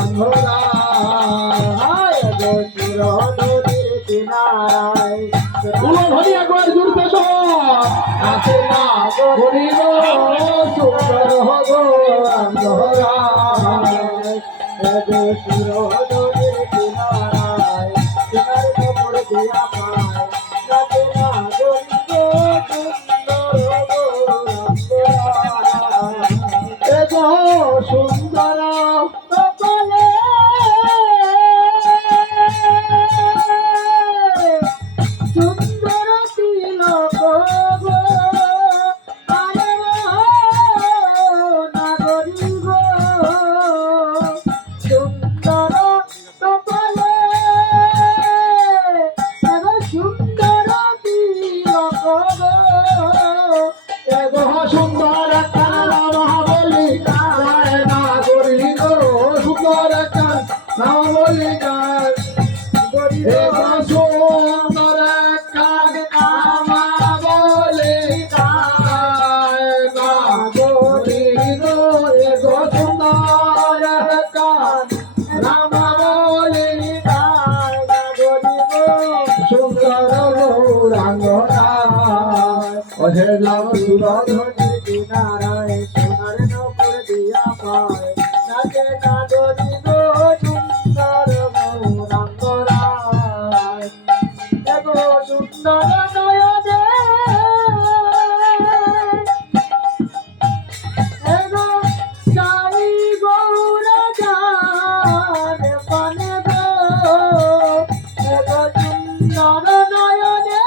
গৌরাঙ্গরা নদীর কিনারায় উলো ধরি একবার জুড়তে তো আছে না গরি গো সুন্দর গৌরাঙ্গরা নদীর কিনারায় কিনার খবর দিয়া পায় আছে না গরি গো সুন্দর কপালে সুন্দর তিলক গো আরে নাগরি গো সুন্দর কপালে সুন্দর তিলক গো এগো সুন্দর লাভ সুরধনের কিনারায় সোনার নপুর দিয়া পায় নাচে নাগরি গো সুন্দর গৌরাঙ্গরায় এগো সুন্দর নয়নে এগো চাই গৌরা যান পানে গো এগো সুন্দর নয়নে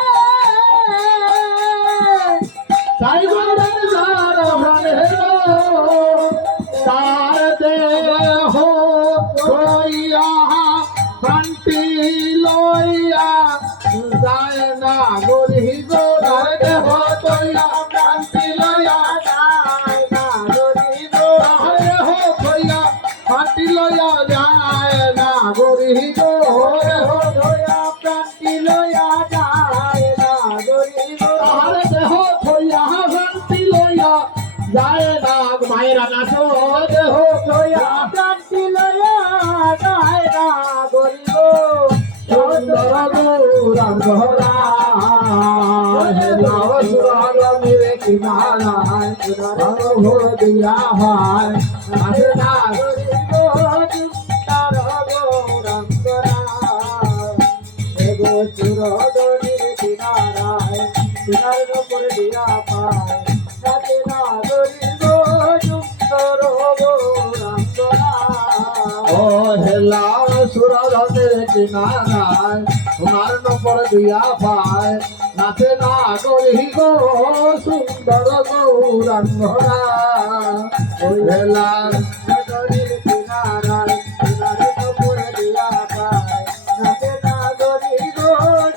তার দেহ লইয়া প্রান্তি লইয়া যায় না গরি গো তার দেহ লইয়া প্রান্তি লইয়া যায় না গরি গো দেহ লইয়া প্রান্তি লইয়া যায় না গরি গো দেহ লইয়া প্রান্তি লইয়া যায় না গরি গো তার দেহ লইয়া প্রান্তি লইয়া যায় না মায়েরা নাচো দেহ লইয়া প্রান্তি লইয়া যায় না গরি গো সুন্দর গৌরাঙ্গরা লাভ সুরধনের কিনারায় ভোর দিয়া হয় আছে না গরি গো সুন্দর গৌরাঙ্গরা এগো সুরধনের কিনারায় কিনার উপর দিয়া পায় আছে না গরি গো সুন্দর গৌরাঙ্গরা ও হেলা সুরধনের কিনারায় তোমার নম্বর দিয়া পায় নাচে না গরি গো সুন্দর গৌরাঙ্গরা ওই হেলা নদীর কিনারায় কিনার নম্বর দিয়া পায় নাচে না গরি গো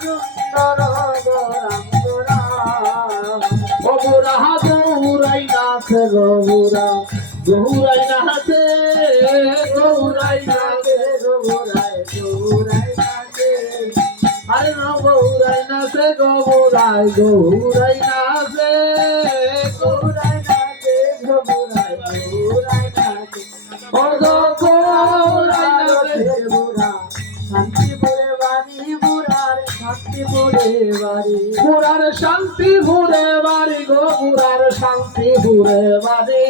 সুন্দর গৌরাঙ্গরা ও বুড়া গৌরাই নাচে গৌরা গৌরাই নাচে গৌরাই নাচে গৌরাই গৌরাই নাচে আরে গৌরাই নাচে গৌরাই গৌরাই নাচে গৌরাই নাচে গৌরাই গৌরাই নাচে ও গৌরাই নাচে বুড়া শান্তিপুরে বাড়ি বুড়ার শান্তিপুরে বাড়ি বুড়ার শান্তিপুরে বাড়ি গো বুড়ার শান্তিপুরে বাড়ি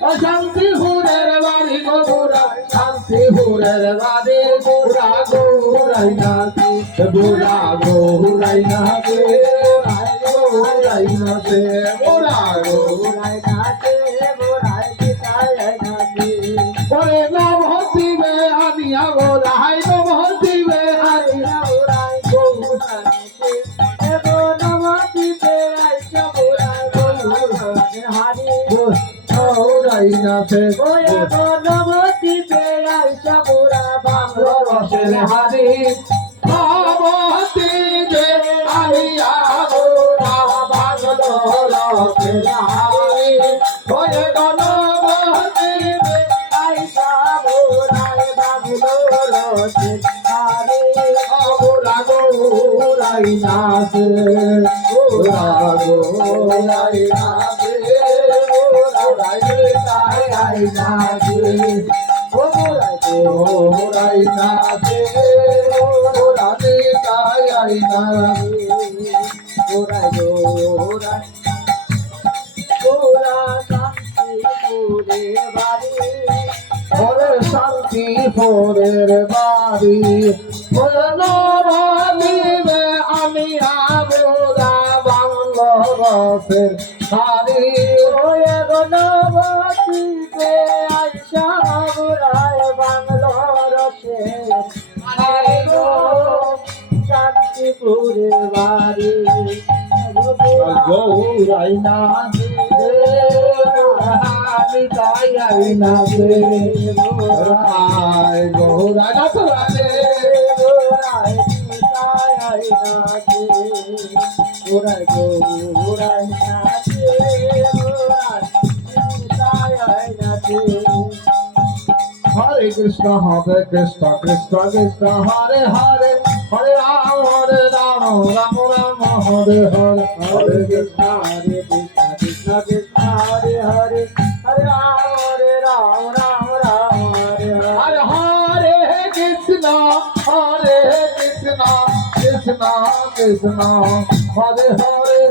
ও শান্তিপুরের বাড়ি গো বুড়ার শান্তিপুরের বাড়ি বুড়া গৌরাই নাচে বুড়া গৌরাই নাচে গৌরাই নাচে বুড়া গৌরাই নাচে বুড়াই পিতায় নাচে ওরে নভ দিবে আনিয়া গোরাই নভ দিবে আনিয়া গোরাই গৌরাই এগো নভ দিবে আইসা গোরাই গৌরাই হারি গৌরাই নাচে এগো নভ দিবে আইসা গোরা বাংলা রসের হারি নভ দিবে আনিয়া গোরা বাংলা রসের হারি ওরে নভ দিবে আইসা গোরাই বাংলা রসের হারি গোরা গৌরাই নাচে গোরা গৌরাই নাচে গৌরাই নাচে গোরাই নাচে গোরানি তাই না গোরাই গোরাই গোরা শান্তিপুরে বাড়ি ওরে শান্তিপুরের বাড়ি ওরে নবাবিবে আমি আবুরা বাংলা রসের হারি ওয়ে গণবতীতে আইসা বুড়ায় বাংলো রসে আরে গো শান্তিপুরে বাড়ি গৌরাই নাচে গোরানি তাই না গৌরাই নাচে গোরাই তাই নাচে গোরাই গোরাই নাচে গোরাই তাই নাচে Hare Krishna, Krishna Krishna, Hare Hare, Hare Ram, Ram Ram, Hare Hare, Hare Krishna Krishna Krishna Hare Hare Hare Ram Ram Hare Hare Hare Hare Krishna, Krishna Krishna, Hare Hare,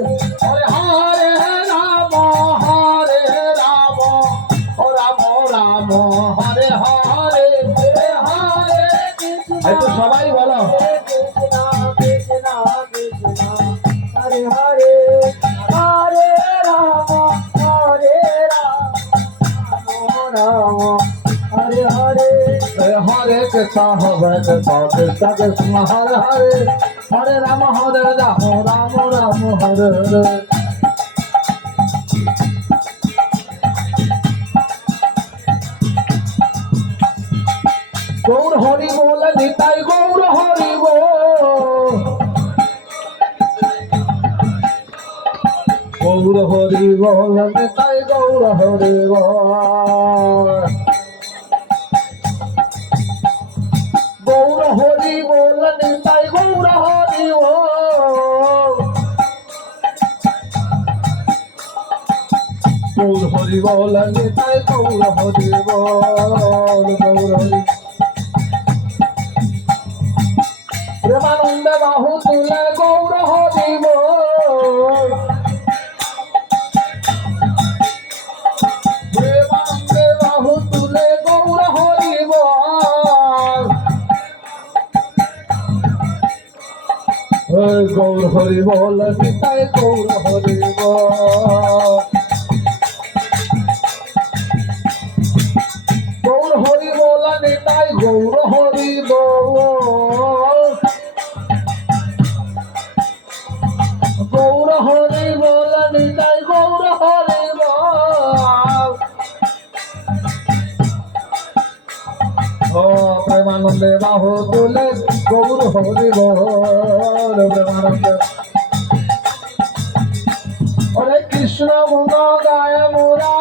Hare Hare Ram, Ram Hare Hare, Hare এই তো সবাই বলো Krishna Krishna Krishna Hare Hare Hare Rama Hare Hare Hare Krishna, Krishna Krishna, Hare Hare, Hare Rama, Ram Hare Hare. Gour Hari বল নিতাই গৌর হরি বল গৌর হরি বল নিতাই গৌর হরি বল গৌর হরি বল নিতাই গৌর হরি বল গৌর হরি বল নিতাই গৌর হরি বল গৌর হরি প্রেমানন্দে বাহু তুলে গৌর হরি বল প্রেমানন্দে বাহু তুলে গৌর হরি বল গৌর হরি বল নিতাই গৌর হরি বল গৌর হরি বল নিতাই গৌর হরি বল গৌর হরি বল নিতাই গৌর হরি বল ও প্রেমানন্দে বাহু তুলে গৌর হরি বল প্রেমানন্দে হরে কৃষ্ণ গুণ গায় মোরা